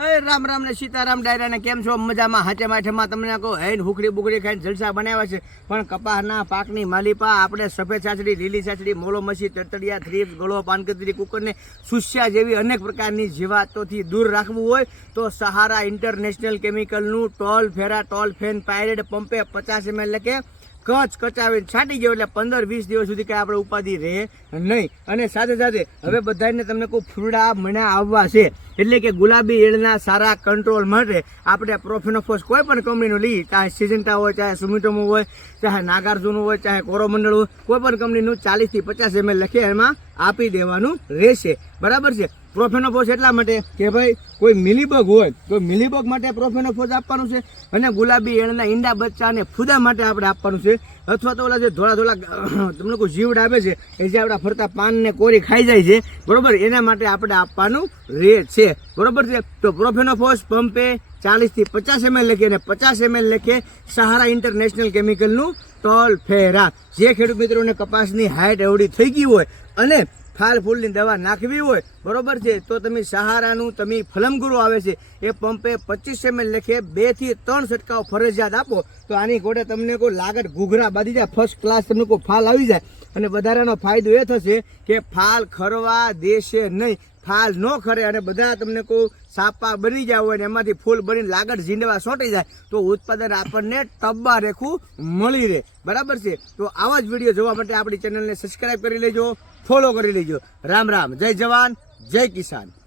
રામ રામ ને સીતારામ ડાયરા ને કેમ છો? મજામાં હાચે માઠેમાં તમને કહો હૈન હુકડી બુકડી ખાઈને જલસા બનાવ્યા છે? પણ કપાસના પાકની માલિપા આપણે સફેદ ચાચડી લીલી ચાચડી મોલો મસી તરતડિયા થ્રીપ ગળો, પાનકતરી, કુકરને સુસ્યા જેવી અનેક પ્રકારની જીવાતોથી દૂર રાખવું હોય તો સહારા ઇન્ટરનેશનલ કેમિકલનું ટોલ ફેરા ટોલ ફેન, પાયરેડ પંપે પચાસ એમએલ લખે. કચ કચાવીને છાંટી ગયો એટલે પંદર વીસ દિવસ સુધી કાંઈ આપણે ઉપાધિ રહે નહીં. અને સાથે સાથે હવે બધાને તમને કોઈ ફૂરડા મણા આવવા છે. એટલે કે ગુલાબી એળના સારા કંટ્રોલ માટે આપણે પ્રોફિનોફોસ કોઈ પણ કંપનીનું લઈએ. ચાહે સિજન્ટા હોય, ચાહે સુમિટોમો હોય, ચાહે નાગાર્જુન હોય, ચાહે કોરોમંડળ હોય, કોઈ પણ કંપનીનું ચાલીસથી પચાસ એમએલ લખીએ એમાં આપી દેવાનું રહેશે. બરાબર છે? પ્રોફેનોફોસ એટલા માટે કે ભાઈ, કોઈ મિલીબગ હોય, તો મિલીબગ માટે પ્રોફેનોફોસ આપવાનું છે અને ગુલાબી એણના ઈંડા, બચ્ચા અને ફૂદા માટે આપણે આપવાનું છે. અથવા તો ઓલા જે ધોળા ધોળા તમને કોઈ જીવડ આવે છે, એ જે આપણા ફરતા પાનને કોરી ખાઈ જાય છે, બરોબર? એના માટે આપણે આપવાનું રહે છે. બરોબર છે? તો પ્રોફેનોફોસ પંપે ચાલીસથી પચાસ એમએલ લખીએ અને પચાસ એમએલ લખીએ સહારા ઇન્ટરનેશનલ કેમિકલનું ટોલ ફેરા. જે ખેડૂત મિત્રોને કપાસની હાઈટ એવડી થઈ ગઈ હોય અને ફાલ ફૂલની દવા નાખવી હોય, બરોબર છે, તો તમે સહારાનું, તમે ફલમગુરુ આવે છે, એ પંપે પચીસ એમએલ લખે, બેથી ત્રણ છંટકાવ ફરજિયાત આપો, તો આની ગોળે તમને કોઈ લાગત ઘૂઘરા બાંધી જાય ફર્સ્ટ ક્લાસ તમને કોઈ ફાલ આવી જાય. અને વધારાનો ફાયદો એ થશે કે ફાલ ખરવા દેશે નહીં, ફાલ ન ખરે અને બધા તમને કોઈ સાપા બની જાય હોય ને એમાંથી ફૂલ બની લાગડ ઝીંડવા સોટી જાય, તો ઉત્પાદન આપણને ટબ્બા રેખું મળી રહે, બરાબર છે. તો આવા જ વીડિયો જોવા માટે આપણી ચેનલને સબસ્ક્રાઈબ કરી લેજો. ફોલો કરી લેજો. રામ રામ. જય જવાન જય કિસાન.